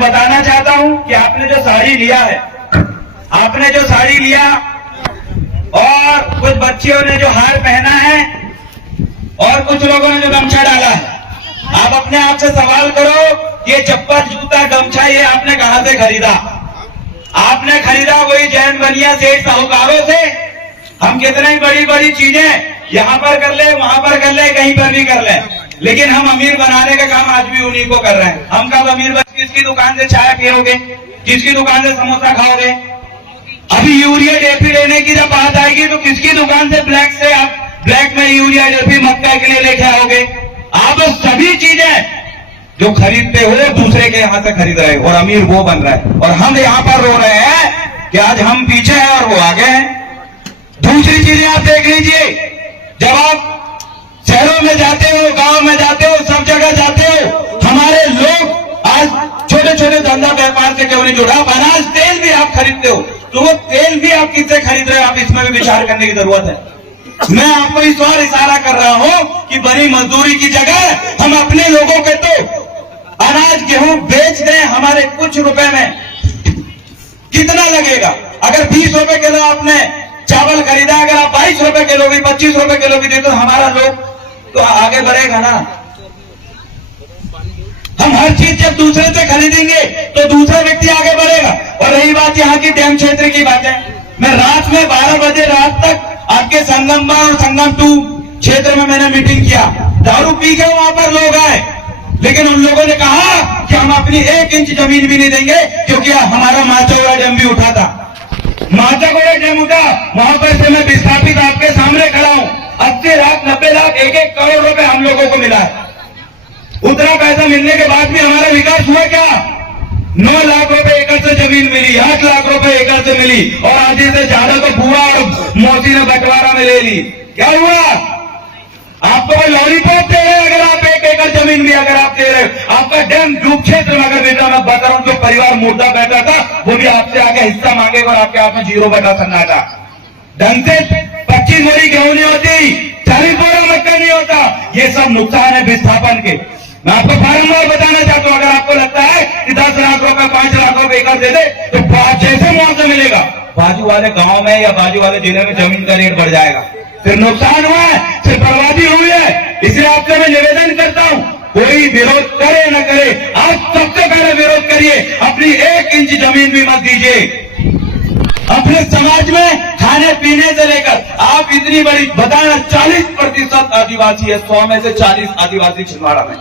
बताना चाहता हूं कि आपने जो साड़ी लिया है, आपने जो साड़ी लिया और कुछ बच्चियों ने जो हार पहना है और कुछ लोगों ने जो गमछा डाला है, आप अपने आप से सवाल करो ये चप्पल, जूता, गमछा ये आपने कहां से खरीदा? आपने खरीदा वही जैन बनिया सेठ साहूकारों से। हम कितनी बड़ी बड़ी चीजें यहां पर कर ले, वहां पर कर ले, कहीं पर भी कर ले, लेकिन हम अमीर बनाने का काम आज भी उन्हीं को कर रहे हैं। हम कब अमीर बन, किसकी दुकान से चाय पियोगे, किसकी दुकान से समोसा खाओगे? अभी यूरिया डेपी लेने की जब बात आएगी तो किसकी दुकान से ब्लैक में यूरिया डेपी मक्का के लिए लेके आओगे? आप सभी चीजें जो खरीदते हो दूसरे के यहां से खरीद रहे हो और अमीर वो बन रहा है, और हम यहां पर रो रहे हैं कि आज हम पीछे हैं और वो आगे हैं। दूसरी चीजें आप देख लीजिए, जब आप शहरों में जाते हो, गांव में जाते हो, सब जगह जाते हो, हमारे लोग आज छोटे छोटे धंधा व्यापार से क्यों नहीं जुड़ा? अनाज तेल भी आप खरीदते हो तो वो तेल भी आप किससे खरीद रहे हो? आप इसमें भी विचार करने की जरूरत है। मैं आपको इस और इशारा कर रहा हूं कि बड़ी मजदूरी की जगह हम अपने लोगों के तो अनाज गेहूं बेच दें हमारे कुछ रुपए में, कितना लगेगा? अगर 20 रुपए किलो आपने चावल खरीदा, अगर आप 22 रुपए किलो भी, 25 रुपए किलो भी दे तो हमारा लोग तो आगे बढ़ेगा ना। हम हर चीज जब दूसरे से खरीदेंगे तो दूसरा व्यक्ति आगे बढ़ेगा। और रही बात यहाँ की डैम क्षेत्र की बात है, मैं रात में 12 बजे रात तक आपके संगम 1 और संगम 2 क्षेत्र में मैंने मीटिंग किया। दारू पी के वहां पर लोग आए, लेकिन उन लोगों ने कहा कि हम अपनी 1 इंच जमीन भी नहीं देंगे, क्योंकि हमारा माचौड़ा डैम भी उठा था। माचौड़ा डैम उठा, वहां पर से मैं विस्थापित आपके सामने खड़ा हूं। 80 लाख 90 लाख 1-1 करोड़ रुपए हम लोगों को मिला है। उतना पैसा मिलने के बाद भी हमारा विकास हुआ क्या? 9 लाख रुपए एकड़ से जमीन मिली, 8 लाख रुपए एकड़ से मिली, और आधी से ज्यादा तो बुआ और मौसी ने बंटवारा में ले ली। क्या हुआ? आपको कोई लॉलीपॉप दे रहे हैं अगर आप 1 एकड़ जमीन भी अगर आप दे रहे हो? आपका डैम डूब क्षेत्र में अगर बेटा, मैं बता रहा हूं, जो परिवार मुर्दा बैठा था वो भी आपसे आगे हिस्सा मांगेगा और आपके हाथ में 0 बैठा सन्नाटा। ढंग से 25 बोरी गेहूं नहीं होती, 40 बोरा मक्का नहीं होता। ये सब नुकसान है विस्थापन के। मैं आपको बारंबार बताना चाहता हूं, अगर आपको लगता है कि 10 लाख रुपए 5 लाख रुपए एकड़ दे दे तो जैसे मुआवजा मिलेगा, बाजू वाले गांव में या बाजू वाले जिले में जमीन का रेट बढ़ जाएगा। फिर नुकसान हुआ है, फिर बर्बादी हुई है। इसलिए आपसे मैं निवेदन करता हूं, कोई विरोध करे न करे, आप सबसे पहले विरोध करिए, अपनी 1 इंच जमीन भी मत दीजिए। अपने समाज में खाने पीने से लेकर आप इतनी बड़ी बताना, 40% आदिवासी है, 100 में से 40 आदिवासी छिंदवाड़ा में।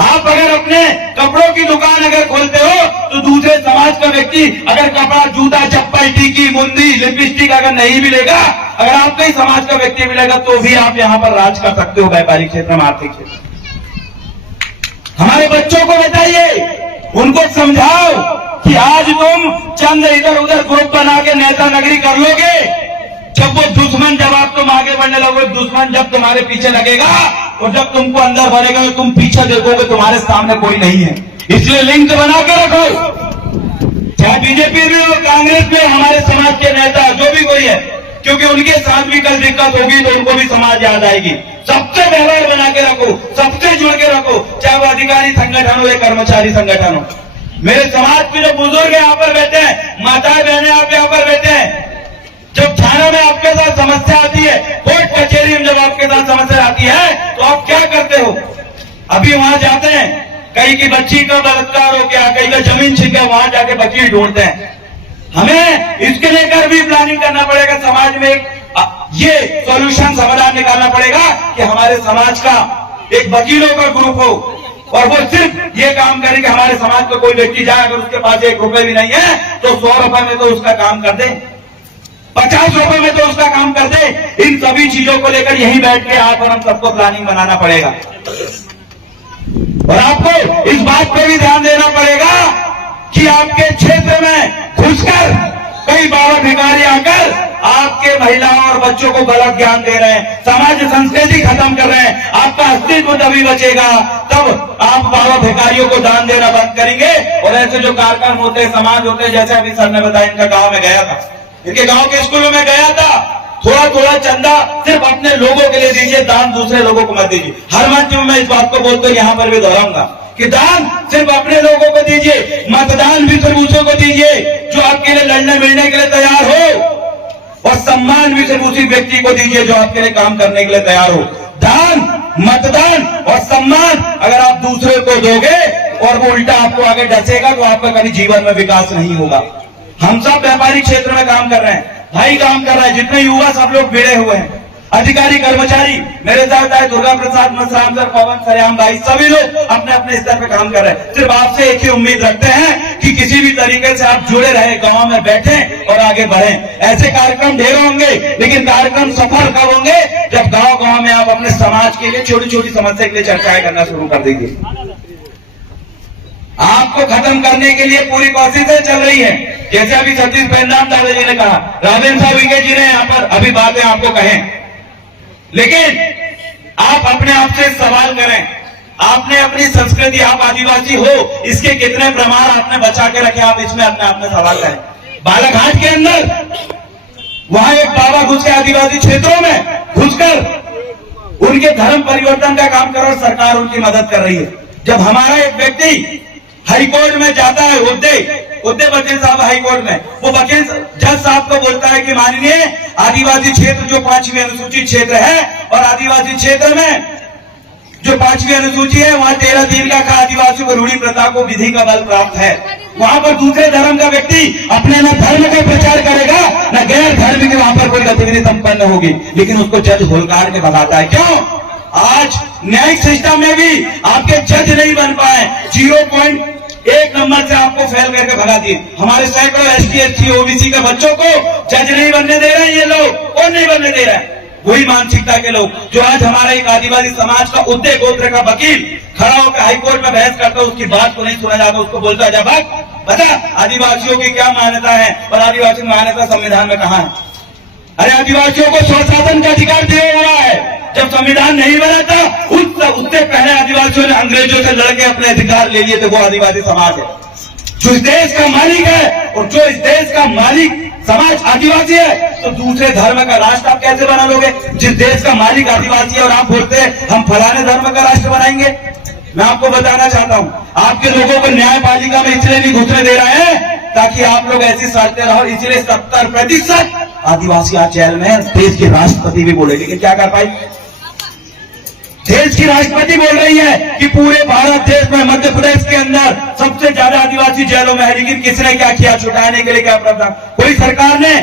आप अगर अपने कपड़ों की दुकान अगर खोलते हो तो दूसरे समाज का व्यक्ति अगर कपड़ा, जूता, चप्पल, टीकी, मुंदी, लिपस्टिक अगर नहीं मिलेगा, अगर आपका ही समाज का व्यक्ति मिलेगा तो भी आप यहां पर राज कर सकते हो व्यापारिक क्षेत्र में, आर्थिक क्षेत्र। हमारे बच्चों को बताइए, उनको समझाओ कि आज तुम चंद इधर उधर ग्रुप बना के नेता नगरी कर लोगे, जब वो दुश्मन, जब आप तुम आगे बढ़ने लगोगे, दुश्मन जब तुम्हारे पीछे लगेगा और जब तुमको अंदर भरेगा तो तुम पीछे देखोगे तुम्हारे सामने कोई नहीं है। इसलिए लिंक बना के रखो, चाहे बीजेपी में हो, कांग्रेस में, हमारे समाज के नेता जो भी कोई है, क्योंकि उनके साथ भी कल दिक्कत होगी तो उनको भी समाज याद आएगी। सबसे व्यवहार बना के रखो, सबसे जुड़ के रखो, चाहे वो अधिकारी संगठन हो या कर्मचारी संगठन हो। मेरे समाज के जो बुजुर्ग यहाँ पर बैठे हैं, माताएं बहनें आप यहाँ पर बैठे हैं, जब थाना में आपके साथ समस्या आती है, कोर्ट कचहरी में जब आपके साथ समस्या आती है तो आप क्या करते हो? अभी वहां जाते हैं, कहीं की बच्ची का बलात्कार हो गया, कहीं का जमीन छिन गया, वहां जाके बच्ची ढूंढते हैं। हमें इसके लेकर भी प्लानिंग करना पड़ेगा, समाज में ये सॉल्यूशन समाधान निकालना पड़ेगा कि हमारे समाज का एक वकीलों का ग्रुप हो और वो सिर्फ ये काम करे कि हमारे समाज का कोई व्यक्ति जाए, अगर उसके पास 1 रुपए भी नहीं है तो 100 रुपए में तो उसका काम कर दे, 50 रुपए में तो उसका काम कर दे। इन सभी चीजों को लेकर यहीं बैठ के आप और हम सबको प्लानिंग बनाना पड़ेगा, और आपको इस बात पे भी ध्यान देना पड़ेगा कि आपके क्षेत्र में घुसकर कई बाबा भिखारी आकर आपके महिलाओं और बच्चों को गलत ज्ञान दे रहे हैं, समाज संस्कृति खत्म कर रहे हैं। आपका अस्तित्व तभी बचेगा तब आप बाबा भिखारियों को दान देना बंद करेंगे। और ऐसे जो कार्यक्रम होते हैं, समाज होते हैं, जैसे अभी सर ने बताया, इनका गांव में गया था, इनके गांव के स्कूलों में गया था, थोड़ा थोड़ा चंदा सिर्फ अपने लोगों के लिए दीजिए, दान दूसरे लोगों को मत दीजिए। हर मंच में मैं इस बात को बोलते यहाँ पर भी दोहराऊंगा कि दान सिर्फ अपने लोगों को दीजिए, मतदान भी सिर्फ उसी को दीजिए जो आपके लिए लड़ने मिलने के लिए तैयार हो, और सम्मान भी सिर्फ उसी व्यक्ति को दीजिए जो आपके लिए काम करने के लिए तैयार हो। दान, मतदान और सम्मान अगर आप दूसरे को दोगे और वो उल्टा आपको आगे डसेगा तो आपका कभी जीवन में विकास नहीं होगा। हम सब व्यापारिक क्षेत्र में काम कर रहे हैं, भाई काम कर रहा है, जितने युवा सब लोग भिड़े हुए हैं, अधिकारी कर्मचारी, मेरे साथ आए दुर्गा प्रसाद मसराम सर, पवन सरेआम भाई, सभी लोग अपने अपने स्तर पे काम कर रहे हैं। सिर्फ आपसे एक ही उम्मीद रखते हैं कि किसी भी तरीके से आप जुड़े रहे, गांव में बैठें और आगे बढ़ें। ऐसे कार्यक्रम ढेर होंगे, लेकिन कार्यक्रम सफल कब होंगे? जब गांव गांव में आप अपने समाज के लिए छोटी छोटी समस्या के लिए चर्चाएं करना शुरू कर देंगे। आपको खत्म करने के लिए पूरी कोशिशें चल रही है। जैसे अभी सतीश पेंदाम दादा जी ने कहा, राजेंद्र साहब विंगे जी ने यहाँ पर अभी बातें आपको कहें, लेकिन आप अपने आप से सवाल करें, आपने अपनी संस्कृति, आप आदिवासी हो, इसके कितने प्रमाण आपने बचा के रखे? आप इसमें अपने आप में सवाल करें। बालाघाट के अंदर वहां एक बाबा घुस के आदिवासी क्षेत्रों में घुसकर उनके धर्म परिवर्तन का काम कर रहा है, सरकार उनकी मदद कर रही है। जब हमारा एक व्यक्ति हाईकोर्ट में जाता है, उद्दे वकील साहब हाईकोर्ट में, वो वकील जज साहब को बोलता है कि माननीय, आदिवासी क्षेत्र जो 5वीं अनुसूचित क्षेत्र है और आदिवासी क्षेत्र में जो 5वीं अनुसूची है वहां 13 दिन का आदिवासी को रूढ़ी प्रथा को विधि का बल प्राप्त है। वहां पर दूसरे धर्म का व्यक्ति अपने न धर्म का प्रचार करेगा न गैर धर्म की वहां पर कोई गतिविधि संपन्न होगी, लेकिन उसको जज होलकार के भगाता है। क्यों? आज न्यायिक सिस्टम में भी आपके जज नहीं बन पाए, 0.1 नंबर से आपको फेल करके भगा दिए। हमारे सैकड़ों ST SC OBC के बच्चों को जज नहीं बनने दे रहे हैं ये लोग, और नहीं बनने दे रहे हैं वही मानसिकता के लोग जो आज हमारे एक आदिवासी समाज का उद्दे गोत्र का वकील खड़ा होकर हाईकोर्ट में बहस करता है, उसकी बात को नहीं सुना जाता, उसको बोलता है, जब बता आदिवासियों की क्या मान्यता है और आदिवासी मान्यता संविधान में कहां है? अरे आदिवासियों को स्वशासन का अधिकार दिया हुआ है। जब संविधान नहीं बना था उससे पहले आदिवासियों ने अंग्रेजों से लड़के अपने अधिकार ले लिए थे। वो आदिवासी समाज है जो इस देश का मालिक है, और जो इस देश का मालिक समाज आदिवासी है, तो दूसरे धर्म का राष्ट्र आप कैसे बना लोगे? जिस देश का मालिक आदिवासी है और आप बोलते हैं हम फलाने धर्म का राष्ट्र बनाएंगे। मैं आपको बताना चाहता हूं, आपके लोगों को न्यायपालिका में इसलिए नहीं घुसने दे रहे हैं ताकि आप लोग ऐसी सड़ते रहो, इसलिए 70% आदिवासी आज जेल में है। देश के राष्ट्रपति भी बोले, लेकिन क्या कर पाई? देश की राष्ट्रपति बोल रही है कि पूरे भारत देश में मध्य प्रदेश के अंदर सबसे ज्यादा आदिवासी जेलों में है, लेकिन किसने क्या किया? छुटाने के लिए क्या प्रावधान? कोई सरकार ने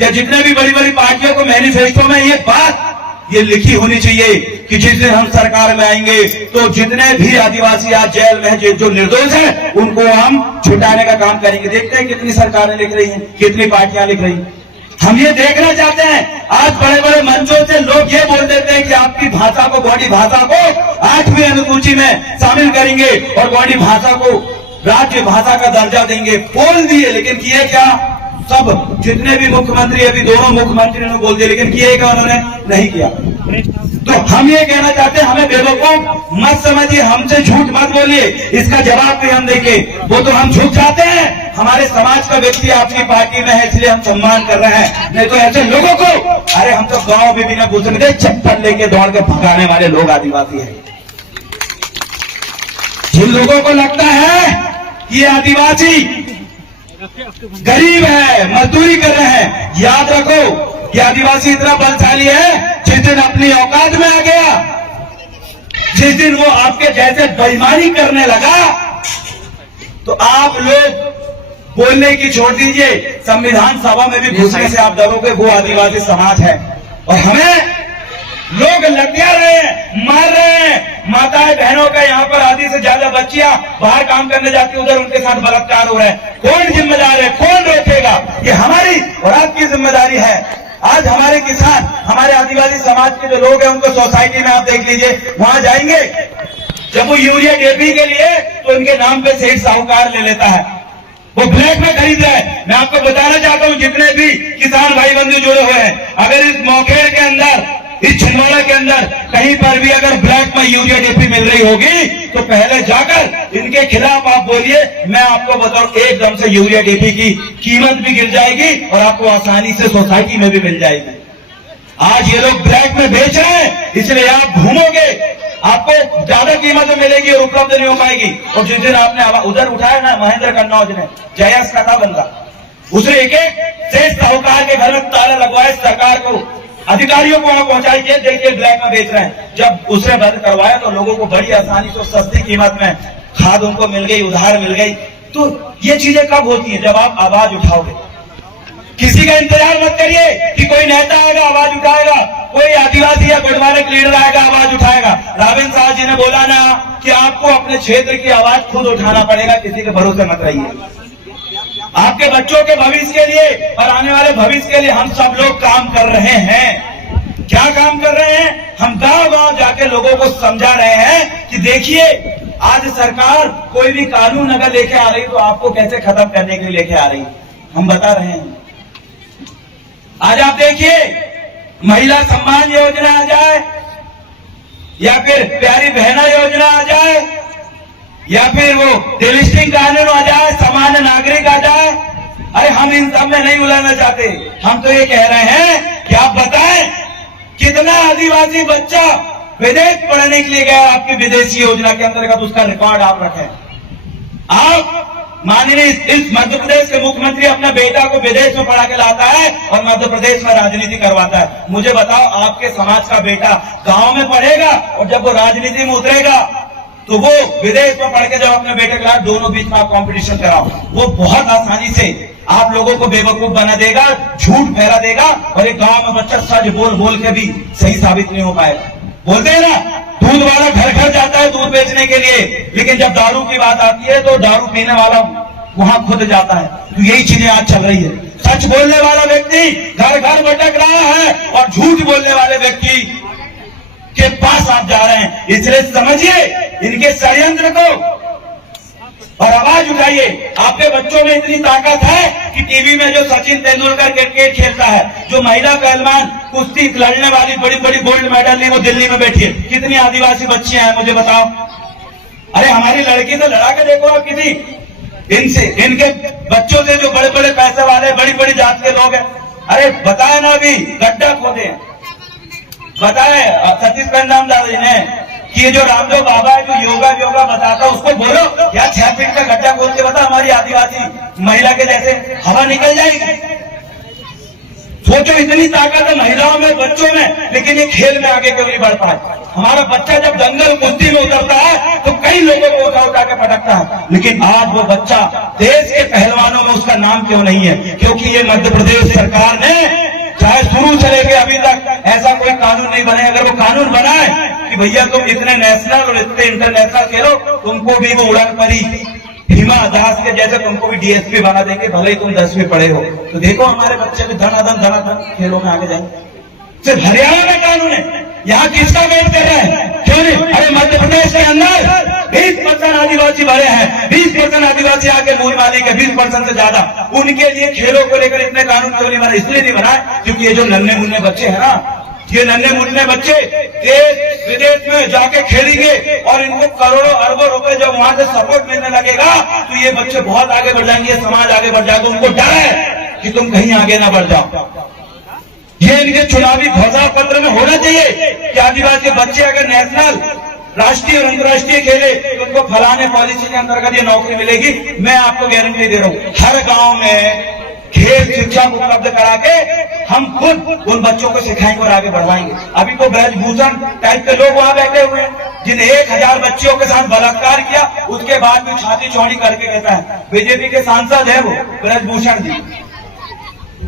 या जितने भी बड़ी बड़ी पार्टियों को मैनिफेस्टो में ये बात ये लिखी होनी चाहिए कि जिस दिन हम सरकार में आएंगे तो जितने भी आदिवासी आज जेल में है, जो निर्दोष है, उनको हम छुटाने का काम करेंगे। देखते हैं कितनी सरकारें लिख रही हैं, कितनी पार्टियां लिख रही हैं। हम ये देखना चाहते हैं। आज बड़े बड़े मंचों से लोग ये बोल देते हैं कि आपकी भाषा को, गौंडी भाषा को 8वीं अनुसूची में शामिल करेंगे और गौंडी भाषा को राज्य भाषा का दर्जा देंगे। बोल दिए, लेकिन किए क्या? सब जितने भी मुख्यमंत्री, अभी दोनों मुख्यमंत्री ने बोल दिया, लेकिन किए क्या? उन्होंने नहीं किया। तो हम ये कहना चाहते हैं, हमें बेवकूफ मत समझिए, हमसे झूठ मत बोलिए, इसका जवाब भी हम देंगे। वो तो हम झूठ चाहते हैं, हमारे समाज का व्यक्ति आपकी पार्टी में है इसलिए हम सम्मान कर रहे हैं, नहीं तो ऐसे लोगों को, अरे हम तो गांव में भी ना घुसने दे, चप्पल लेके दौड़ के भगाने वाले लोग आदिवासी हैं। जिन लोगों को लगता है कि ये आदिवासी गरीब है, मजदूरी कर रहे हैं, याद रखो कि आदिवासी इतना बलशाली है, जिस दिन अपनी औकात में आ गया, जिस दिन वो आपके जैसे बेईमानी करने लगा, तो आप लोग बोलने की छोड़ दीजिए, संविधान सभा में भी घुसने से आप डरोगे। वो आदिवासी समाज है और हमें लोग लड़कियां रहे हैं, मार रहे हैं, माताएं बहनों का यहाँ पर आधी से ज्यादा बच्चियां बाहर काम करने जाती है, उधर उनके साथ बलात्कार हो रहे हैं। कौन जिम्मेदार है? कौन रोकेगा? ये हमारी और आपकी जिम्मेदारी है। आज हमारे किसान, हमारे आदिवासी समाज के जो लोग हैं, उनको सोसाइटी में आप देख लीजिए, वहां जाएंगे, जब वो यूरिया DAP के लिए तो उनके नाम पे सेठ साहूकार ले लेता है, वो ब्लैक में खरीद रहा है। मैं आपको बताना चाहता हूं, जितने भी किसान भाई बंधु जुड़े हुए हैं, अगर इस मौके के अंदर, इस छिंदवाड़ा के अंदर कहीं पर भी अगर ब्लैक में यूरिया DAP मिल रही होगी तो पहले जाकर इनके खिलाफ आप बोलिए। मैं आपको बताऊं, एकदम से यूरिया DAP की कीमत भी गिर जाएगी और आपको आसानी से सोसाइटी में भी मिल जाएगी। आज ये लोग ब्लैक में बेच रहे हैं, इसलिए आप घूमोगे आपको ज्यादा कीमत में मिलेगी और उपलब्ध नहीं हो पाएगी। और जिस दिन आपने उधर उठाया ना महेंद्र कन्नौज ने, जयस का था बंदा, उसने एक शेष साहूकार के घर में ताला लगवाया, सरकार को अधिकारियों को वहां पहुंचाई के देखिए ब्लैक में बेच रहे हैं। जब उसने बंद करवाया तो लोगों को बड़ी आसानी से सस्ती कीमत में खाद उनको मिल गई, उधार मिल गई। तो ये चीजें कब होती है? जब आप आवाज उठाओगे। किसी का इंतजार मत करिए कि कोई नेता आएगा आवाज उठाएगा, कोई आदिवासी या गुटवाले लीडर आएगा आवाज उठाएगा। रावेन साहब जी ने बोला ना कि आपको अपने क्षेत्र की आवाज खुद उठाना पड़ेगा, किसी के भरोसे मत रहिए। आपके बच्चों के भविष्य के लिए और आने वाले भविष्य के लिए हम सब लोग काम कर रहे हैं। क्या काम कर रहे हैं? हम गांव-गांव जाके लोगों को समझा रहे हैं कि देखिए आज सरकार कोई भी कानून अगर लेके आ रही तो आपको कैसे खत्म करने के लिए लेके आ रही, हम बता रहे हैं। आज आप देखिए महिला सम्मान योजना आ जाए या फिर प्यारी बहना योजना आ जाए या फिर वो डिलिस्टिंग कानून आ जाए, सामान्य नागरिक आ जाए, अरे हम इन सब में नहीं उलझना चाहते। हम तो ये कह रहे हैं कि आप बताएं कितना आदिवासी बच्चा विदेश पढ़ने के लिए गया आपकी विदेशी योजना के अंतर्गत, उसका रिकॉर्ड आप रखें। आप माननीय इस मध्य प्रदेश के मुख्यमंत्री अपने बेटा को विदेश में पढ़ा के लाता है और मध्य प्रदेश में राजनीति करवाता है। मुझे बताओ आपके समाज का बेटा गांव में पढ़ेगा और जब वो राजनीति में उतरेगा तो वो विदेश में पढ़ के जब अपने बेटे के साथ दोनों बीच में आप कॉम्पिटिशन कराओ, वो बहुत आसानी से आप लोगों को बेवकूफ बना देगा, झूठ फैला देगा और एक गांव में बच्चा सच बोल बोल के भी सही साबित नहीं हो पाएगा। बोलते हैं ना दूध वाला घर घर जाता है दूध बेचने के लिए, लेकिन जब दारू की बात आती है तो दारू पीने वाला वहां खुद जाता है। तो यही चीजें आज चल रही है। सच बोलने वाला व्यक्ति घर घर भटक रहा है और झूठ बोलने वाले व्यक्ति के पास आप जा रहे हैं। इसलिए समझिए इनके षड्यंत्र को और आवाज उठाइए। आपके बच्चों में इतनी ताकत है कि टीवी में जो सचिन तेंदुलकर क्रिकेट खेलता है, जो महिला पहलवान कुश्ती लड़ने वाली बड़ी बड़ी गोल्ड मेडल ली, वो दिल्ली में बैठी है। कितनी आदिवासी बच्चियां हैं मुझे बताओ? अरे हमारी लड़की तो लड़ा के देखो आप किसी इनसे, इनके बच्चों से जो बड़े बड़े पैसे वाले बड़ी बड़ी जात के लोग हैं। अरे बताए ना अभी गड्ढा खोदे, बताए सतीश पंडाम दादा जी ने कि ये जो रामदेव बाबा है जो योगा बताता है उसको बोलो या 6 फीट का गड्ढा खोद के बता, हमारी आदिवासी महिला के जैसे हवा निकल जाएगी। सोचो इतनी ताकत है महिलाओं में, बच्चों में, लेकिन ये खेल में आगे क्यों नहीं बढ़ पाए? हमारा बच्चा जब दंगल कुश्ती में उतरता है तो कई लोगों को उठा उठा के पटकता है, लेकिन आज वो बच्चा देश के पहलवानों में उसका नाम क्यों नहीं है? क्योंकि ये मध्य प्रदेश सरकार ने चाहे शुरू से लेके अभी तक ऐसा कोई कानून नहीं बने। अगर वो कानून बनाए कि भैया तुम इतने नेशनल और इतने इंटरनेशनल खेलो, तुमको भी वो उड़ान परी भीमा दास के जैसे तुमको भी डीएसपी बना देंगे, भले ही तुम 10वीं पढ़े हो। तो देखो हमारे बच्चे भी धनाधन खेलों में आगे जाएंगे। सिर्फ हरियाणा में कानून है, यहाँ किसका वेट कर रहे हैं? क्यों नहीं? अरे मध्य प्रदेश के अंदर 20% आदिवासी भरे हैं, 20% आदिवासी आके मूल मालिक है, 20% से ज्यादा। उनके लिए खेलों को लेकर इतने कानून क्यों नहीं बना? इसलिए नहीं बनाए क्योंकि ये जो नन्हे मुन्ने बच्चे हैं ना, ये नन्हे मुन्ने बच्चे देश विदेश में जाके खेलेंगे और इनको करोड़ों अरबों रुपए जब वहां से सपोर्ट मिलने लगेगा तो ये बच्चे बहुत आगे बढ़ जाएंगे, समाज आगे बढ़ जाएगा। उनको डर है कि तुम कहीं आगे ना बढ़ जाओ। ये इनके चुनावी घोषणा पत्र में होना चाहिए कि आदिवासी बच्चे अगर नेशनल, राष्ट्रीय और अंतर्राष्ट्रीय खेले तो उनको फलाने पॉलिसी के अंतर्गत ये नौकरी मिलेगी। मैं आपको गारंटी दे रहा हूँ हर गांव में खेल शिक्षा उपलब्ध करा के हम खुद उन बच्चों को सिखाएंगे और आगे बढ़वाएंगे। अभी तो ब्रजभूषण टाइप के लोग वहां बैठे हुए हैं जिन्हें 1000 बच्चियों के साथ बलात्कार किया, उसके बाद भी छाती चौड़ी करके कहता है। बीजेपी के सांसद है वो ब्रजभूषण जी।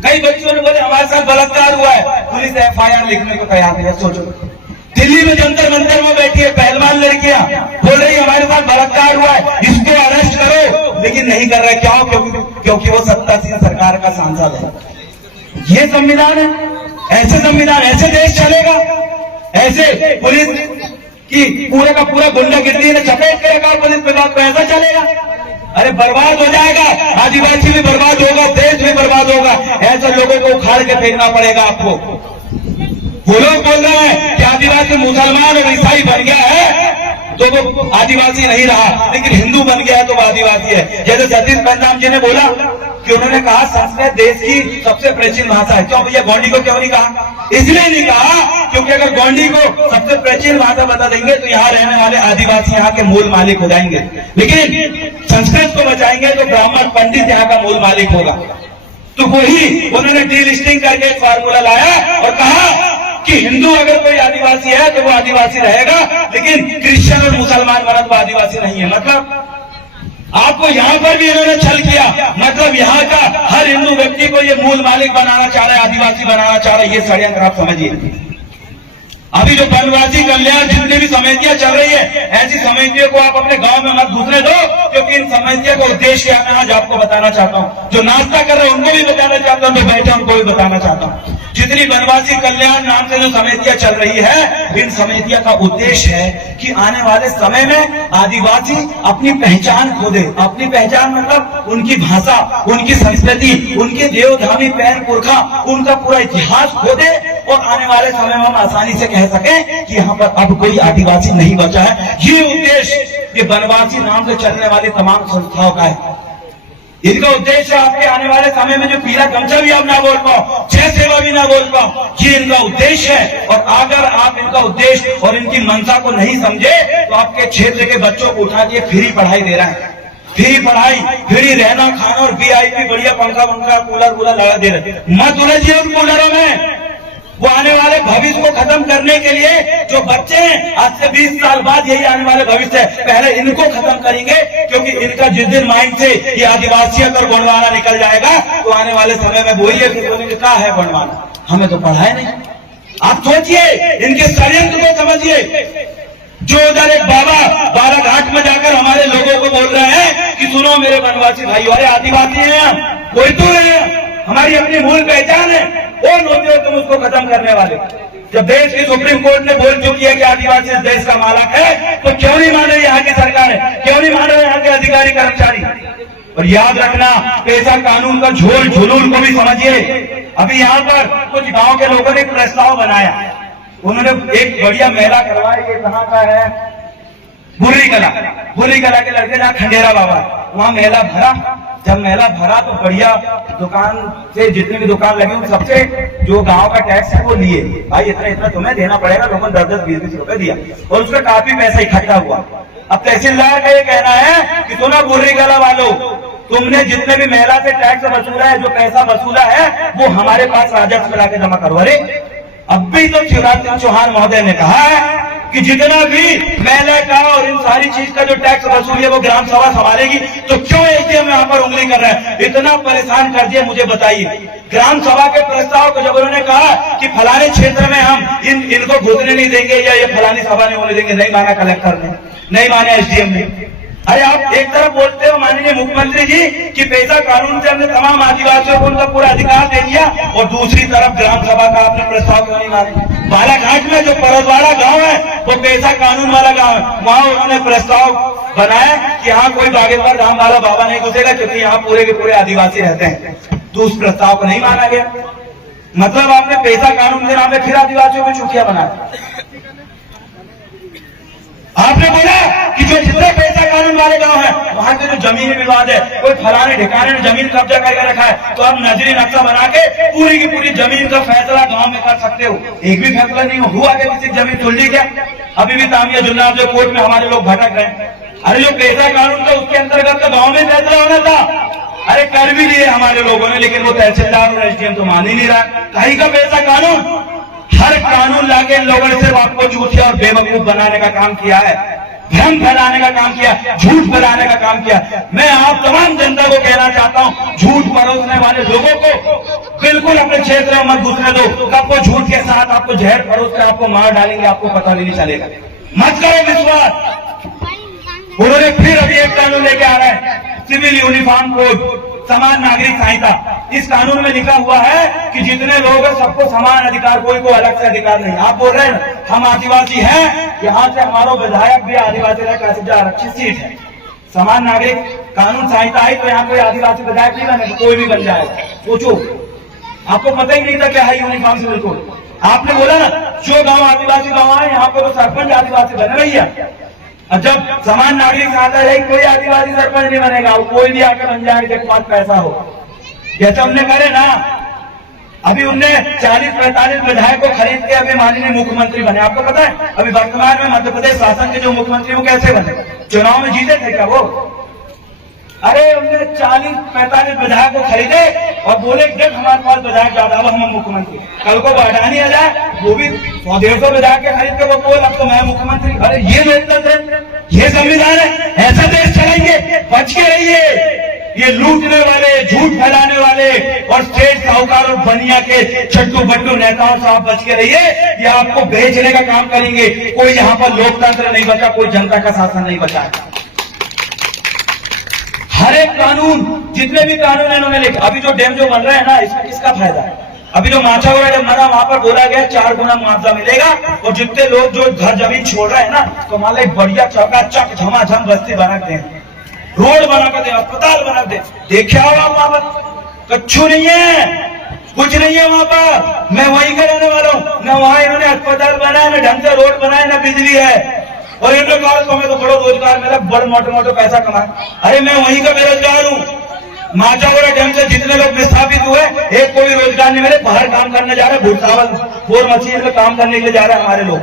कई बच्चों ने बोले हमारे साथ बलात्कार हुआ है, पुलिस FIR लिखने को तैयार है। सोचो दिल्ली में जंतर मंतर में बैठी है पहलवान लड़कियां, बोल रही हमारे साथ बलात्कार हुआ है, इसको अरेस्ट करो, लेकिन नहीं कर रहे। क्यों? क्योंकि वो सत्तासीन सरकार का सांसद है। ये संविधान है? ऐसे संविधान, ऐसे देश चलेगा? ऐसे पुलिस की पूरे का पूरा गुंडागिर्दी ने चपेट के रखा पुलिस विभाग को, ऐसा चलेगा? अरे बर्बाद हो जाएगा, आदिवासी भी बर्बाद होगा, देश भी बर्बाद होगा। ऐसे लोगों को उखाड़ के फेंकना पड़ेगा आपको। वो लोग बोल रहे हैं कि आदिवासी मुसलमान और ईसाई बन गया है तो वो आदिवासी नहीं रहा, लेकिन हिंदू बन गया है तो वो आदिवासी है। जैसे सतीश पंडाम जी ने बोला कि उन्होंने कहा संस्कृत देश की सबसे प्राचीन भाषा है। क्यों भैया गोंडी को क्यों नहीं कहा? इसलिए नहीं कहा क्योंकि अगर गोंडी को सबसे प्राचीन भाषा बता देंगे तो यहाँ रहने वाले आदिवासी यहाँ के मूल मालिक हो जाएंगे, लेकिन संस्कृत को बचाएंगे तो ब्राह्मण पंडित यहाँ का मूल मालिक होगा। तो वही उन्होंने डीलिस्टिंग करके एक फार्मूला लाया और कहा कि हिंदू अगर कोई आदिवासी है तो वो आदिवासी रहेगा, लेकिन क्रिश्चियन और मुसलमान मर्द वो आदिवासी नहीं है। मतलब आपको यहाँ पर भी इन्होंने छल किया, मतलब यहाँ का हर हिंदू व्यक्ति को ये मूल मालिक बनाना चाह रहा है, आदिवासी बनाना चाह रहा है। ये षड्यंत्र आप समझिए। अभी जो वनवासी कल्याण जितनी भी समितियां चल रही है, ऐसी समितियों को आप अपने गांव में मत घुसने दो, क्योंकि इन समितियों का उद्देश्य क्या है आज आपको बताना चाहता हूं। जो नाश्ता कर रहे हैं उनको भी बताना चाहता हूं, जो बैठे उनको भी बताना चाहता हूं। जितनी वनवासी कल्याण नाम से जो समितियां चल रही है, इन समितियों का उद्देश्य है कि आने वाले समय में आदिवासी अपनी पहचान खो दे। अपनी पहचान मतलब उनकी भाषा, उनकी संस्कृति, उनके देवधामी पैर पुरखा, उनका पूरा इतिहास खो दे और आने वाले समय में हम आसानी से कह सके कि यहाँ पर अब कोई आदिवासी नहीं बचा है। ये उद्देश्य ये वनवासी नाम से चलने वाली तमाम संस्थाओं का है। इनका उद्देश्य आपके आने वाले समय में जो पीला गमछा भी आप ना बोल पाओ, जय सेवा भी ना बोल पाओ, ये इनका उद्देश्य है। और अगर आप इनका उद्देश्य और इनकी मंशा को नहीं समझे तो आपके क्षेत्र के बच्चों को उठा के फ्री पढ़ाई दे रहा है। फ्री पढ़ाई, फ्री रहना खाना और VIP बढ़िया पंखा कूलर लगा दे रहे। मत उलझिए उन कूलरों में। वो आने वाले भविष्य को खत्म करने के लिए जो बच्चे हैं, आज से 20 साल बाद यही आने वाले भविष्य है, पहले इनको खत्म करेंगे, क्योंकि इनका जिस दिन माइंड से ये आदिवासियत और बंटवारा निकल जाएगा तो आने वाले समय में वही है कि क्या है बंटवारा, हमें तो पढ़ा है नहीं। आप सोचिए, इनके षड्यंत्र को समझिए। जो उधर एक बाबा बाराघाट में जाकर हमारे लोगों को बोल रहे हैं कि सुनो मेरे वनवासी भाई, अरे आदिवासी हैं हम, कोई तो है, हमारी अपनी मूल पहचान है, कौन होते हो तुम उसको खत्म करने वाले। जब देश की सुप्रीम कोर्ट ने बोल चुकी है कि आदिवासी इस देश का मालिक है, तो क्यों नहीं मान रही यहाँ की सरकार है, क्यों नहीं मान रहे यहाँ के अधिकारी कर्मचारी। और याद रखना, पेशा कानून का झोल झुलूल को भी समझिए। अभी यहाँ पर कुछ गांव के लोगों ने एक प्रस्ताव बनाया, उन्होंने एक बढ़िया मेला करवाया। ये कहाँ का है? बुर्री कला के लड़के जहाँ खंडेरा बाबा, वहाँ मेला भरा। जब मेला भरा तो बढ़िया दुकान से जितनी भी दुकान लगी उन सबसे जो गांव का टैक्स है वो लिए, भाई इतना तुम्हें देना पड़ेगा। लोगों ने 10-20 रुपए दिया और उसका काफी पैसा इकट्ठा हुआ। अब तहसीलदार का ये कहना है कि सुनो बुर्री कला वालों, तुमने जितने भी मेला से टैक्स वसूला है, जो पैसा वसूला है, वो हमारे पास राजस्व में लाके जमा करो। अरे अब भी तो शिवराज सिंह चौहान महोदय ने कहा है कि जितना भी मेले का और इन सारी चीज का जो टैक्स वसूली है वो ग्राम सभा संभालेगी, तो क्यों एटीएम यहाँ पर उंगली कर रहे हैं? इतना परेशान कर दिए, मुझे बताइए। ग्राम सभा के प्रस्ताव को जब उन्होंने कहा कि फलाने क्षेत्र में हम इनको घुसने नहीं देंगे या ये फलानी सभा नहीं होने देंगे, नहीं माना कलेक्टर ने, नहीं माने SDM ने। अरे आप एक तरफ बोलते हो माननीय मुख्यमंत्री जी कि पेशा कानून से हमने तमाम आदिवासियों को उनका पूरा अधिकार दे दिया, और दूसरी तरफ ग्राम सभा का आपने प्रस्ताव क्यों नहीं माना? बालाघाट में जो परसवाड़ा गांव है वो पेशा कानून वाला गांव है, वहां उन्होंने प्रस्ताव बनाया कि यहाँ कोई बागेश्वर धाम वाला बाबा नहीं घुसेगा, क्योंकि यहाँ पूरे के पूरे आदिवासी रहते हैं। तो उस प्रस्ताव को नहीं माना गया। मतलब आपने पेशा कानून के नाम पे फिर आदिवासियों को चूतिया बनाया। आपने बोला कि जो जितने पैसा कानून वाले गांव है वहां के जो जमीन विवाद है, कोई फलाने ठिकाने में जमीन कब्जा करके रखा है, तो आप नजरी नक्शा बना के पूरी की पूरी जमीन का फैसला गांव में कर सकते हो। एक भी फैसला नहीं हुआ कि किसी जमीन तुल्ली क्या? अभी भी तामिया जुन्ना जो कोर्ट में हमारे लोग भटक रहे हैं। अरे जो पैसा कानून था उसके अंतर्गत तो गाँव में फैसला होना था। अरे कर भी लिए हमारे लोगों ने, लेकिन वो तहसीलदार और SDM तो मान ही नहीं रहा। कहीं का पैसा कानून, हर कानून लाके इन लोगों ने सिर्फ आपको झूठिया और बेवकूफ बनाने का काम किया है, भ्रम फैलाने का काम किया, झूठ फैलाने का काम किया। मैं आप तमाम जनता को कहना चाहता हूं, झूठ परोसने वाले लोगों को बिल्कुल अपने क्षेत्र में मत घुसने दो। कब वो झूठ के साथ आपको जहर परोस कर आपको मार डालेंगे, आपको पता भी नहीं चलेगा। मत करो विश्वास। उन्होंने फिर अभी एक कानून लेके आ रहे हैं, सिविल यूनिफॉर्म कोड, समान नागरिक संहिता। इस कानून में लिखा हुआ है कि जितने लोग हैं सबको समान अधिकार, कोई को अलग से अधिकार नहीं। आप बोल रहे हैं हम आदिवासी हैं, यहाँ से हमारा विधायक भी आदिवासी का आरक्षित सीट है। समान नागरिक कानून संहिता आई तो यहाँ कोई आदिवासी विधायक नहीं बने, कोई भी बन जाएगा। सोचो, आपको पता ही नहीं था क्या है यूनिफॉर्म सिविल कोड। आपने बोला ना जो गाँव आदिवासी गाँव है यहाँ पर तो सरपंच आदिवासी बने रही है। जब समान नागरिक आता है कोई आदिवासी सरपंच नहीं बनेगा, वो कोई भी आके बन जाएगा जब पास पैसा हो। जैसे हमने करे ना, अभी उनने 40-45 विधायक को खरीद के अभी माननीय मुख्यमंत्री बने। आपको पता है अभी वर्तमान में मध्य प्रदेश शासन के जो मुख्यमंत्री वो कैसे बने? चुनाव में जीते थे क्या वो? अरे उनने 40-45 विधायक को खरीदे और बोले जब हमारे पास विधायक ज्यादा अब हम मुख्यमंत्री। कल को बढ़ानी आ जाए वो भी 100-150 विधायक के खरीद के वो बोल अब तो मैं मुख्यमंत्री। अरे ये लोकतंत्र है, ये संविधान है, ऐसा देश चलाएंगे? बच के रहिए। ये लूटने वाले, झूठ फैलाने वाले और सेठ साहूकार और बनिया के छट्टू बट्टू नेताओं से आप बच के रहिए। ये आपको बेचने का काम करेंगे। कोई यहाँ पर लोकतंत्र नहीं बचा, कोई जनता का शासन नहीं बचा। हर एक कानून, जितने भी कानून इन्होंने लिखे, अभी जो डैम जो बन रहा है ना, इसमें किसका फायदा है? अभी जो माछावाड़ा डैम बना वहां पर बोला गया 4 गुना मुआवजा मिलेगा और जितने लोग जो घर जमीन छोड़ रहे हैं ना, तो मान लो बढ़िया चकाचक झमाझम बस्ती बना के दें, रोड बना कर दे, अस्पताल बना दे। देखा हो आप वहां पर? कच्छु नहीं है, कुछ नहीं है वहां पर। मैं वहीं का रहने वाला हूँ, न वहां इन्होंने अस्पताल बनाया, न ढंग से रोड बनाया, न बिजली है। और इन्होंने कहा तो हमें तो बड़ा रोजगार मिला, बड़ मोटे पैसा कमाए। अरे मैं वहीं का बेरोजगार हूँ। माचावाड़ा डैम से जितने लोग विस्थापित हुए, एक को भी रोजगार नहीं मिले, बाहर काम करने जा रहे, भूसावल 4 मशीन में काम करने के लिए जा रहे हैं हमारे लोग।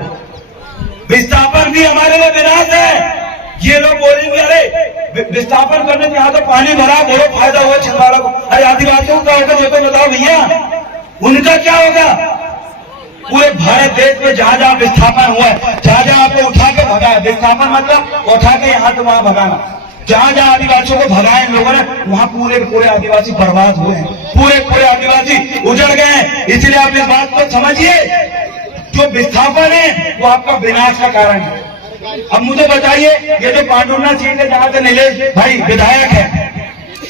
विस्थापन भी हमारे लिए विनाश है। ये लोग बोलेंगे अरे विस्थापन करने में यहाँ तो पानी भरा, बड़ा फायदा हुआ छिंदवाड़ा को। अरे आदिवासियों का होगा जो तो बताओ भैया, उनका क्या होगा? पूरे भारत देश में जहां जहां विस्थापन हुआ है, जहां जहां आपको उठा के भगा है, विस्थापन मतलब उठा के यहाँ से वहां भगाना, जहां जहां आदिवासियों को भगाए इन लोगों ने, वहां पूरे आदिवासी बर्बाद हुए हैं, पूरे आदिवासी उजड़ गए हैं। इसलिए आप इस बात को समझिए, जो विस्थापन है वो आपका विनाश का कारण है। अब मुझे बताइए, ये जो पांडुरना सीट है जहां से नीलेश भाई विधायक है,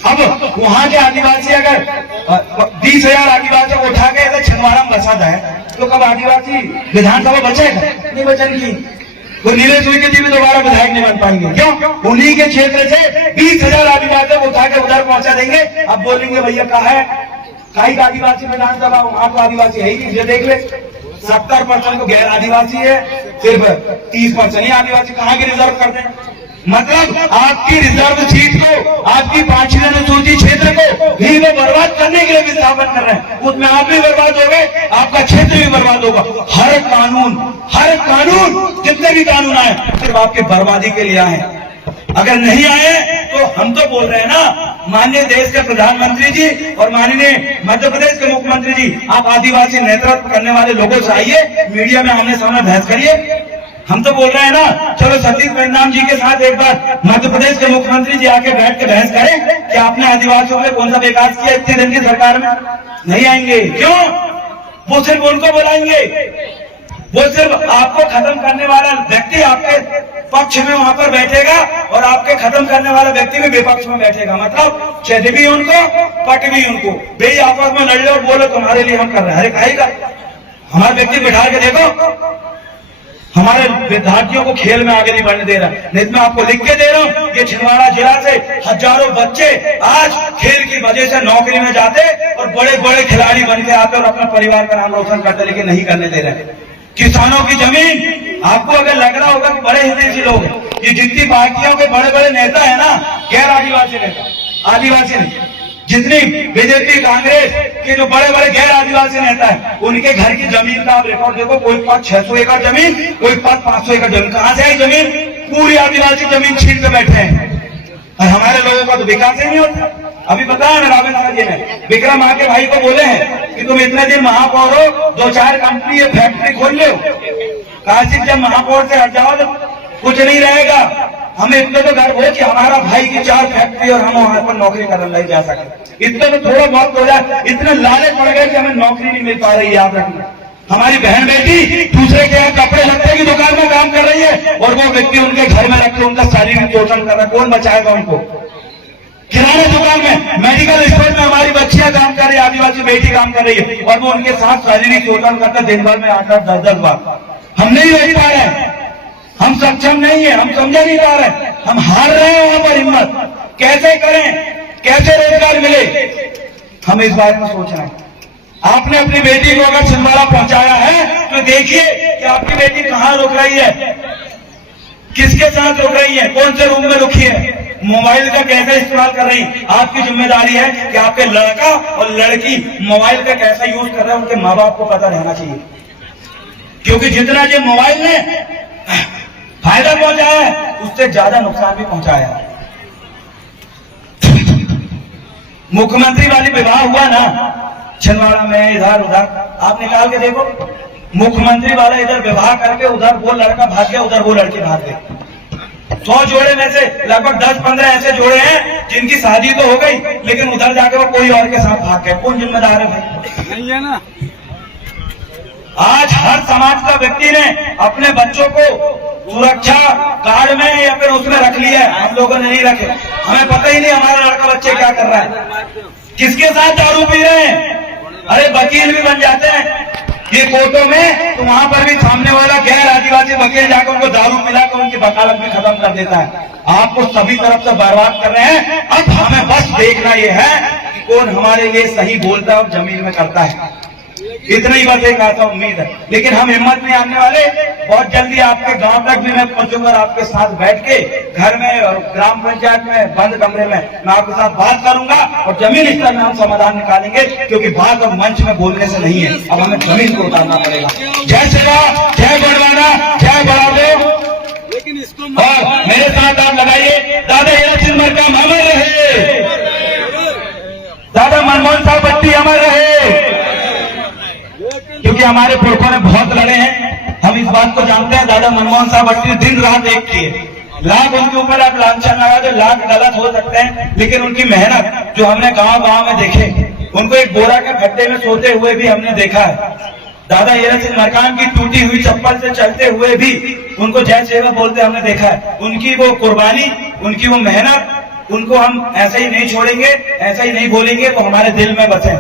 अब वहां के आदिवासी अगर 20,000 आदिवासी को उठा के अगर छिंदवाड़ा में बसा जाए तो कब आदिवासी विधानसभा बचेगा? नहीं बचेगी। वो नीलेश उइके जी भी दोबारा विधायक नहीं बन पाएंगे। क्यों? उन्हीं के क्षेत्र से 20,000 आदिवासी को उठा के उधर पहुंचा देंगे। अब बोलेंगे भैया कहा है काई का आदिवासी विधानसभा, वहां तो आदिवासी है ही नहीं। ये देख ले, 70% तो गैर आदिवासी है, सिर्फ 30% ही आदिवासी। कहाँ के रिजर्व करते हैं? मतलब आपकी रिजर्व सीट को, आपकी 5वीं अनुसूचित क्षेत्र को भी वो बर्बाद करने के लिए विस्थापन कर रहे हैं। उसमें आप भी बर्बाद हो गए, आपका क्षेत्र भी बर्बाद होगा। हर कानून जितने भी कानून आए सिर्फ आपकी बर्बादी के लिए आए। अगर नहीं आए तो हम तो बोल रहे हैं ना, माननीय देश के प्रधानमंत्री जी और माननीय मध्य प्रदेश के मुख्यमंत्री जी, आप आदिवासी नेतृत्व करने वाले लोगों से आइए, मीडिया में आमने सामने बहस करिए। हम तो बोल रहे हैं ना, चलो सतीश परिणाम जी के साथ एक बार मध्य प्रदेश के मुख्यमंत्री जी आके बैठ के बहस करें कि आपने आदिवासियों में कौन सा विकास किया इतने दिन की सरकार में। नहीं आएंगे। क्यों? वो सिर्फ उनको बुलाएंगे, वो सिर्फ आपको खत्म करने वाला व्यक्ति आपके पक्ष में वहां पर बैठेगा और आपके खत्म करने वाला व्यक्ति भी विपक्ष में बैठेगा। मतलब चेत भी उनको, पट भी उनको। भाई आपस में लड़ लो, बोलो तुम्हारे लिए हम कर रहे हैं। अरे खाएगा हमारे व्यक्ति बिठा के देखो, हमारे विद्यार्थियों को खेल में आगे नहीं बढ़ने दे रहा। नहीं मैं आपको लिख के दे रहा हूँ, ये छिंदवाड़ा जिला से हजारों बच्चे आज खेल की वजह से नौकरी में जाते और बड़े खिलाड़ी बन के आते और अपने परिवार का नाम रोशन करते, लेकिन नहीं करने दे रहे। किसानों की जमीन, आपको अगर लग रहा होगा कि बड़े हितैषी लोग हैं, ये जितनी पार्टियों के बड़े नेता है ना, गैर आदिवासी नेता, आदिवासी नहीं। जितनी बीजेपी कांग्रेस के जो बड़े गैर आदिवासी नेता है, उनके घर की जमीन का आप रिकॉर्ड देखो, कोई पास 600 एकड़ जमीन, कोई पास 500 एकड़ जमीन। कहां से आई जमीन? पूरी आदिवासी जमीन छीन के बैठे हैं। और हमारे लोगों का तो विकास ही नहीं होता। अभी बताया ना रामेश्वर जी ने विक्रम आके भाई को बोले हैं कि तुम इतने दिन महापौर हो, 2-4 कंपनी फैक्ट्री खोल लो। काशिक जब महापौर से हट जाओ तो कुछ नहीं रहेगा। हमें इतने तो गर्व हो कि हमारा भाई की 4 फैक्ट्री और हम वहां पर नौकरी करने नहीं जा सकते। इतने तो थोड़ा बहुत हो जाए, इतने लालच पड़ गए कि हमें नौकरी नहीं मिल पा रही। याद रखना, हमारी बहन बेटी दूसरे के यहाँ कपड़े लत्ते की दुकान में काम कर रही है और वो व्यक्ति उनके घर में रख के उनका शारीरिक शोषण कर रहा है। कौन बचाएगा उनको? किराना दुकान में, मेडिकल स्टोर में हमारी बच्चियां काम कर रही है, आदिवासी बेटी काम कर रही है और वो उनके साथ शारीरिक शोषण करता दिन भर में 8-8, 10-10 बार। हम नहीं रोक पा रहे हैं, हम सक्षम नहीं है, हम समझ नहीं पा रहे, हम हार रहे हैं। वहां पर हिम्मत कैसे करें, कैसे रोजगार मिले, हम इस बारे में सोच रहे हैं। आपने अपनी बेटी को अगर छिंदवाड़ा पहुंचाया है तो देखिए कि आपकी बेटी कहां रुक रही है, किसके साथ रुक रही है, कौन से रूम में रुकी है। मोबाइल का कैसे इस्तेमाल कर रही, आपकी जिम्मेदारी है कि आपके लड़का और लड़की मोबाइल का कैसा यूज कर रहे हैं उनके माँ बाप को पता रहना चाहिए। क्योंकि जितना ये मोबाइल ने फायदा पहुंचाया है उससे ज्यादा नुकसान भी पहुंचाया है। मुख्यमंत्री वाली विवाह हुआ ना छिंदवाड़ा में, इधर उधर आप निकाल के देखो, मुख्यमंत्री वाला इधर विवाह करके उधर वो लड़का भाग गया, उधर वो लड़की भाग गई। 100 जोड़े में से लगभग 10-15 ऐसे जोड़े हैं जिनकी शादी तो हो गई लेकिन उधर जाके वो कोई और के साथ भाग गए। कौन जिम्मेदार है भाई? नहीं है ना। आज हर समाज का व्यक्ति ने अपने बच्चों को सुरक्षा गार्ड में या फिर उसमें रख लिया है, हम लोगों ने नहीं रखे। हमें पता ही नहीं हमारा लड़का बच्चे क्या कर रहा है, किसके साथ दारू पी रहे हैं। अरे वकील भी बन जाते हैं ये कोर्टों में, तो वहां पर भी सामने वाला गैर आदिवासी वकील जाकर उनको दारू पिलाकर उनकी वकालत भी खत्म कर देता है। आपको सभी तरफ से बर्बाद कर रहे हैं। अब हमें बस देखना ये है कि कौन हमारे लिए सही बोलता है और जमीन में करता है। इतना ही बस एक आशा उम्मीद है, लेकिन हम हिम्मत नहीं आने वाले। बहुत जल्दी आपके गांव तक भी मैं पहुंचूंगा, आपके साथ बैठ के घर में और ग्राम पंचायत में बंद कमरे में मैं आपके साथ बात करूंगा और जमीन स्तर में हम समाधान निकालेंगे। क्योंकि बात अब मंच में बोलने से नहीं है, अब हमें जमीन को उतारना पड़ेगा। जय श्री राम, जय बड़वाना, जय बड़ादेव। लेकिन इसको और मेरे साथ आप लगाइए, दादा हीरा सिंह मरकाम अमर रहे, दादा मनमोहन साहब बट्टी अमर रहे। क्योंकि हमारे पुरखों ने बहुत लड़े हैं, हम इस बात को जानते हैं। दादा मनमोहन साहब बट्टी दिन रात एक किए, लाख उनके ऊपर आप लांछन लगा दो, लाख गलत हो सकते हैं, लेकिन उनकी मेहनत जो हमने गांव गांव में देखे, उनको एक बोरा के खड्डे में सोते हुए भी हमने देखा है। दादा हीरा सिंह मरकाम की टूटी हुई चप्पल से चलते हुए भी उनको जय सेवा बोलते हमने देखा है। उनकी वो कुर्बानी, उनकी वो मेहनत, उनको हम ऐसे ही नहीं छोड़ेंगे, ऐसा ही नहीं बोलेंगे तो हमारे दिल में बसे।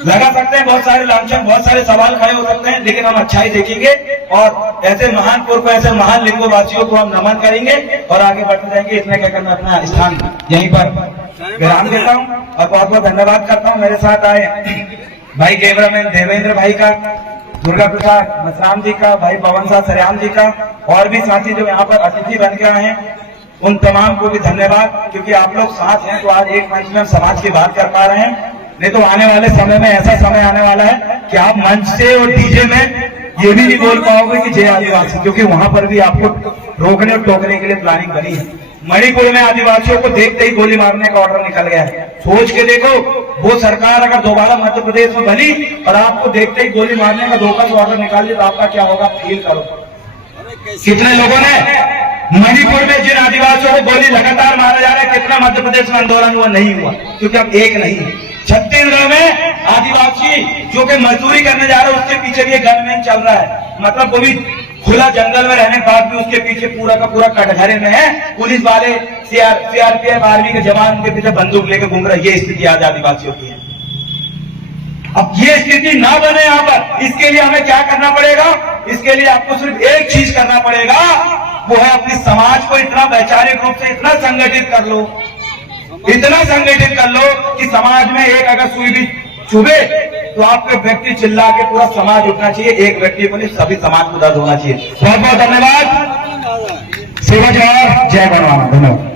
लगा सकते हैं बहुत सारे लांछन, बहुत सारे सवाल खड़े हो सकते हैं, लेकिन हम अच्छाई देखेंगे और ऐसे महान पुरखों, ऐसे महान लिंगोवासियों को हम नमन करेंगे और आगे बढ़ते जाएंगे। इतने कहकर मैं अपना स्थान यहीं पर विराम देता हूँ और बहुत बहुत धन्यवाद करता हूँ। मेरे साथ आए भाई कैमरामैन देवेंद्र भाई का, दुर्गा प्रसाद मसराम जी का, भाई पवन साह सरियाम जी का, और भी साथी जो यहाँ पर अतिथि बन के आए हैं, उन तमाम को भी धन्यवाद। क्योंकि आप लोग साथ हैं तो आज एक मंच में हम समाज की बात कर पा रहे हैं। नहीं तो आने वाले समय में ऐसा समय आने वाला है कि आप मंच से और डीजे में ये भी नहीं बोल पाओगे कि जय आदिवासी, क्योंकि वहां पर भी आपको रोकने और टोकने के लिए प्लानिंग बनी है। मणिपुर में आदिवासियों को देखते ही गोली मारने का ऑर्डर निकल गया है। सोच के देखो, वो सरकार अगर दोबारा मध्य प्रदेश में बनी और आपको देखते ही गोली मारने का धोखा ऑर्डर निकाल दिया तो आपका क्या होगा, फील करो। कितने लोगों ने मणिपुर में जिन आदिवासियों को गोली लगातार मारा जा रहा है, कितना मध्य प्रदेश में आंदोलन हुआ, नहीं हुआ, क्योंकि अब एक नहीं है। छत्तीसगढ़ में आदिवासी जो कि मजदूरी करने जा रहे हैं उसके पीछे भी गनमैन चल रहा है। मतलब वो भी खुला जंगल में रहने के बाद भी उसके पीछे पूरा का पूरा कटघरे में है। पुलिस वाले, सीआरपीएफ आर्मी के जवान उनके पीछे बंदूक लेकर घूम रहे। ये स्थिति आज आदिवासियों की है। अब ये स्थिति ना बने यहाँ पर, इसके लिए हमें क्या करना पड़ेगा? इसके लिए आपको सिर्फ एक चीज करना पड़ेगा, वो है अपनी समाज को इतना वैचारिक रूप से इतना संगठित कर लो, इतना संगठित कर लो कि समाज में एक अगर सुई भी चुभे तो आपके व्यक्ति चिल्ला के पूरा समाज उठना चाहिए। एक व्यक्ति को नहीं, सभी समाज को दर्द होना चाहिए। बहुत बहुत धन्यवाद। सेवा जवाहर, जय बनवाना। धन्यवाद।